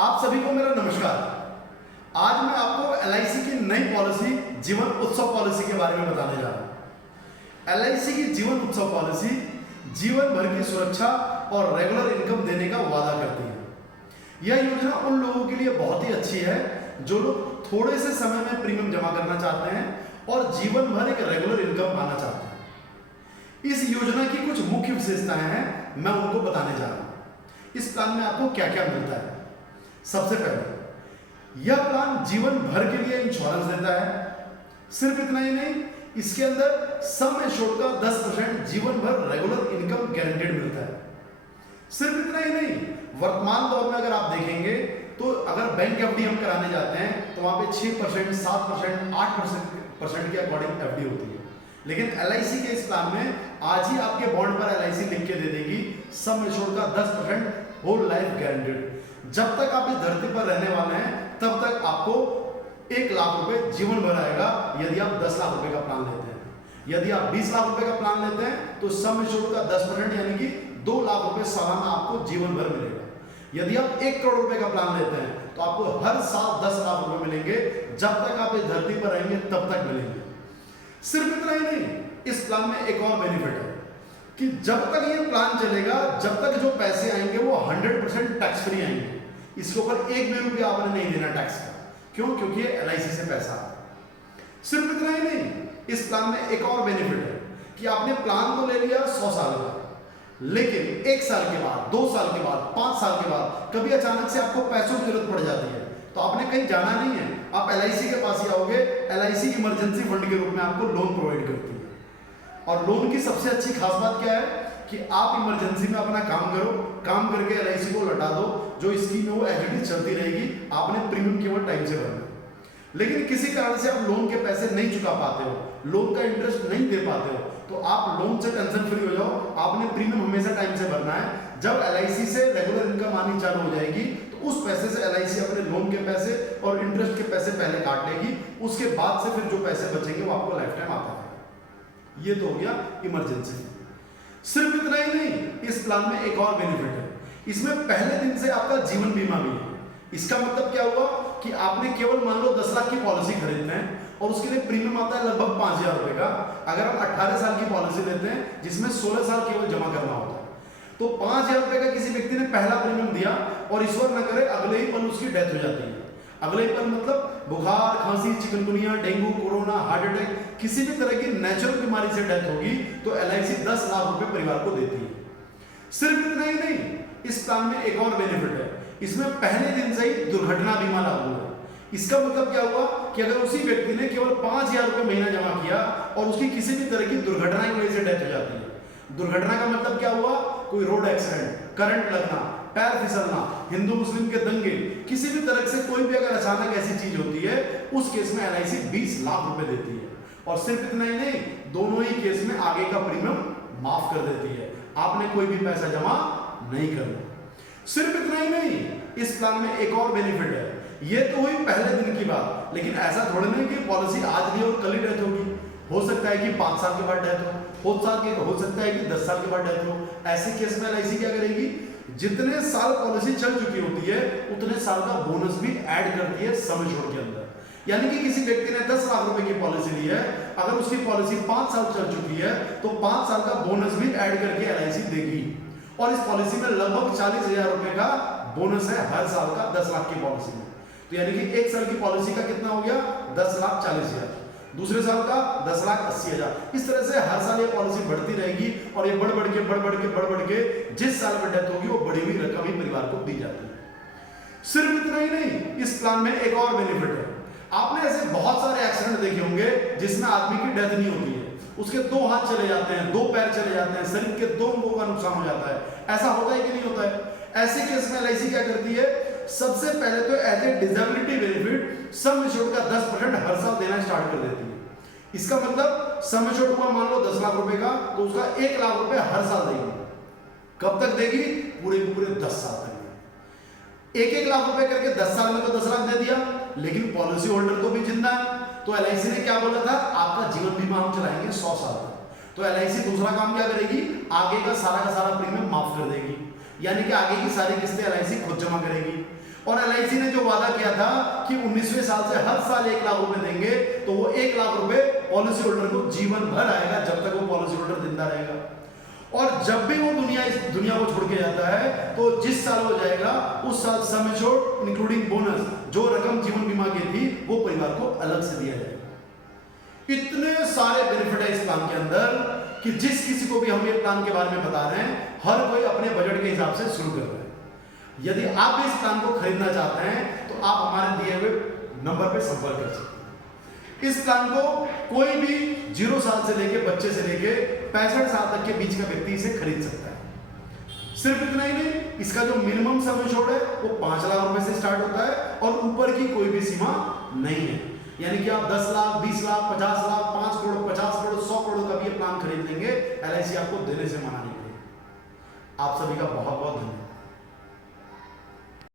आप सभी को मेरा नमस्कार। आज मैं आपको एलआईसी की नई पॉलिसी जीवन उत्सव पॉलिसी के बारे में बताने जा रहा हूं। एलआईसी की जीवन उत्सव पॉलिसी जीवन भर की सुरक्षा और रेगुलर इनकम देने का वादा करती है। यह योजना उन लोगों के लिए बहुत ही अच्छी है जो लोग थोड़े से समय में प्रीमियम जमा करना चाहते हैं और जीवन भर एक रेगुलर इनकम पाना चाहते हैं। इस योजना की कुछ मुख्य विशेषताएं हैं, मैं उनको बताने जा रहा हूं। इस प्लान में आपको क्या क्या मिलता है। सबसे पहले यह प्लान जीवन भर के लिए इंश्योरेंस देता है। सिर्फ इतना ही नहीं, इसके अंदर सम एश्योर्ड का 10% जीवन भर रेगुलर इनकम गारंटेड मिलता है। सिर्फ इतना ही नहीं, वर्तमान दौर में अगर आप देखेंगे तो अगर बैंक एफडी हम कराने जाते हैं तो वहां पे 6%, 7%, 8% के अकॉर्डिंग एफडी होती है। लेकिन एलआईसी के इस प्लान में आज ही आपके बॉन्ड पर एलआईसी लिख के दे देगी सम एश्योर्ड का 10% होल लाइफ गारंटेड। जब तक आप इस धरती पर रहने वाले हैं तब तक आपको 1 लाख रुपए जीवन भर आएगा यदि आप 10 लाख रुपए का प्लान लेते हैं। यदि आप 20 लाख रुपए का प्लान लेते हैं तो सम एश्योर्ड का 10% यानी कि 2 लाख रुपए सालाना आपको जीवन भर मिलेगा। यदि आप 1 करोड़ रुपए का प्लान लेते हैं तो आपको हर साल 10 लाख रुपए मिलेंगे। जब तक आप इस धरती पर रहेंगे तब तक मिलेंगे। सिर्फ इतना ही नहीं, इस प्लान में एक और बेनिफिट है कि जब तक ये प्लान चलेगा, जब तक जो पैसे आएंगे वो 100% टैक्स फ्री आएंगे। इसके ऊपर 1 भी रुपया आपने नहीं देना टैक्स का। क्यों? क्योंकि एलआईसी से पैसा आता है। सिर्फ इतना ही नहीं, इस प्लान में एक और बेनिफिट है कि आपने प्लान तो ले लिया 100 साल का, लेकिन 1 साल के बाद, 2 साल के बाद, 5 साल के बाद कभी अचानक से आपको पैसों की जरूरत पड़ जाती है तो आपने कहीं जाना नहीं है, आप एलआईसी के पास ही आओगे। एलआईसी इमरजेंसी फंड के रूप में आपको लोन प्रोवाइड करती है। और लोन की सबसे अच्छी खास बात क्या है कि आप इमरजेंसी में अपना काम करो, काम करके एलआईसी को लौटा दो, जो स्कीम है वो एचडी चलती रहेगी। आपने प्रीमियम केवल टाइम से भरना। लेकिन किसी कारण से आप लोन के पैसे नहीं चुका पाते हो, लोन का इंटरेस्ट नहीं दे पाते हो, तो आप लोन से टेंशन फ्री हो जाओ। आपने प्रीमियम हमेशा टाइम से भरना है। जब एलआईसी से रेगुलर इनकम आनी चालू हो जाएगी तो उस पैसे से एलआईसी अपने लोन के पैसे और इंटरेस्ट के पैसे पहले काट लेगी। उसके बाद से फिर जो पैसे बचेंगे वो आपको लाइफ टाइम आता है। ये तो हो गया इमरजेंसी। सिर्फ इतना ही नहीं, इस प्लान में एक और बेनिफिट है। इसमें पहले दिन से आपका जीवन बीमा भी है। इसका मतलब क्या हुआ कि आपने केवल मान लो 10 लाख की पॉलिसी खरीदना है और उसके लिए प्रीमियम आता है लगभग 5000 रुपए का। अगर आप 18 साल की पॉलिसी लेते हैं जिसमें 16 साल केवल जमा करना होता है तो 5000 रुपए का किसी व्यक्ति ने पहला प्रीमियम दिया और ईश्वर न करे अगले ही पल उसकी डेथ हो जाती है। अगले ही पल मतलब बुखार, खांसी, chikungunya, dengue, corona, heart attack, किसी भी तरह की नेचुरल बीमारी से डेथ होगी तो एलआईसी 10 लाख रुपए परिवार को देती है। सिर्फ इतना ही नहीं, इस प्लान में एक और बेनिफिट है। इसमें पहले दिन से ही दुर्घटना बीमा लागू है। इसका मतलब क्या हुआ कि अगर उसी व्यक्ति ने केवल 5000 रुपए महीना जमा किया और उसकी किसी भी तरह की दुर्घटना की वजह से डेथ हो जाती है। दुर्घटना का मतलब क्या हुआ? कोई रोड एक्सीडेंट, करंट लगना, पैर फिसलना, हिंदू मुस्लिम के दंगे, किसी भी तरह से कोई भी अगर अचानक ऐसी चीज होती है उस केस में एलआईसी 20 लाख रुपए देती है। और सिर्फ इतना ही नहीं, दोनों ही केस में आगे का प्रीमियम माफ कर देती है। आपने कोई भी पैसा जमा नहीं करना। सिर्फ इतना ही नहीं, इस प्लान में एक और बेनिफिट है। ये तो हुई पहले दिन की बात, लेकिन ऐसा थोड़ा नहीं कि पॉलिसी आज ली और कल ही डेथ होगी। हो सकता है कि 5 साल के बाद डेथ हो सकता है कि 10 साल के बाद डेथ हो। ऐसे केस में एलआईसी क्या करेगी? जितने साल पॉलिसी चल चुकी होती है उतने साल का बोनस भी ऐड करती है सम एश्योर्ड के अंदर। यानी कि किसी व्यक्ति ने 10 लाख रुपए की पॉलिसी ली है, अगर उसकी पॉलिसी 5 साल चल चुकी है तो 5 साल का बोनस भी ऐड करके एलआईसी देगी। और इस पॉलिसी में लगभग 40,000 रुपए का बोनस है हर साल का 10 लाख की पॉलिसी में। तो यानी कि 1 साल की पॉलिसी का कितना हो गया? 10,40,000। दूसरे साल का 10,80,000। इस तरह से हर साल ये पॉलिसी बढ़ती रहेगी और ये बढ़ बढ़ के जिस साल में डेथ होगी वो बढ़ी हुई रकम ही परिवार को दी जाती है। सिर्फ इतना ही नहीं, इस प्लान में एक और बेनिफिट है। आपने ऐसे बहुत सारे एक्सीडेंट देखे होंगे जिसमें आदमी की डेथ नहीं होती है, उसके 2 हाथ चले जाते हैं, 2 पैर चले जाते हैं, शरीर के 2 अंगों का नुकसान हो जाता है। ऐसा होता है कि नहीं होता है? ऐसे केस में एलआईसी क्या करती है? सबसे पहले तो as a disability benefit sum assured का 10% हर साल देना स्टार्ट कर देती है। इसका मतलब सम एश्योर्ड हुआ मान लो 10 लाख रुपए का, तो उसका 1 लाख रुपए हर साल देगी। कब तक देगी? पूरे 10 साल तक। 1-1 लाख रुपए करके 10 साल में तो 10 लाख दे दिया, लेकिन पॉलिसी होल्डर तो भी जिंदा है। तो एलआईसी ने क्या बोला था? आपका जीवन बीमा हम चलाएंगे 100 साल तक। तो एलआईसी दूसरा काम क्या करेगी? आगे का सारा प्रीमियम माफ कर देगी। यानी कि आगे की सारी किस्तें एलआईसी खुद जमा करेगी। और एलआईसी ने जो वादा किया था कि 19वें साल से हर साल 1 लाख रुपए देंगे, तो वो 1 लाख रुपए पॉलिसी होल्डर को जीवन भर आएगा जब तक वो पॉलिसी होल्डर जिंदा रहेगा। और जब भी वो दुनिया को छोड़ के जाता है, तो जिस साल हो जाएगा उस साल सम एश्योर्ड इंक्लूडिंग बोनस जो रकम जीवन बीमा की थी वो परिवार को अलग से दिया जाएगा। इतने सारे बेनिफिट है इस प्लान के अंदर कि जिस किसी को भी हम ये प्लान के बारे में बता रहे हैं, हर कोई अपने बजट के हिसाब से शुरू कर रहा है। यदि आप भी इस प्लान को खरीदना चाहते हैं तो आप हमारे दिए हुए नंबर पर संपर्क कर सकते हैं। इस प्लान को कोई भी 0 साल से लेके बच्चे से लेके 65 साल तक के बीच का व्यक्ति इसे खरीद सकता है। सिर्फ इतना ही नहीं, इसका जो मिनिमम सम एश्योर्ड है वो 5 लाख रुपए से स्टार्ट होता है और ऊपर की कोई भी सीमा नहीं है। यानी कि आप 10 लाख, 20 लाख, 50 लाख, 5 करोड़, 50 करोड़, 100 करोड़ का भी ये प्लान खरीद लेंगे, एलआईसी आपको देने से मना नहीं करेगी। आप सभी का बहुत बहुत धन्यवाद।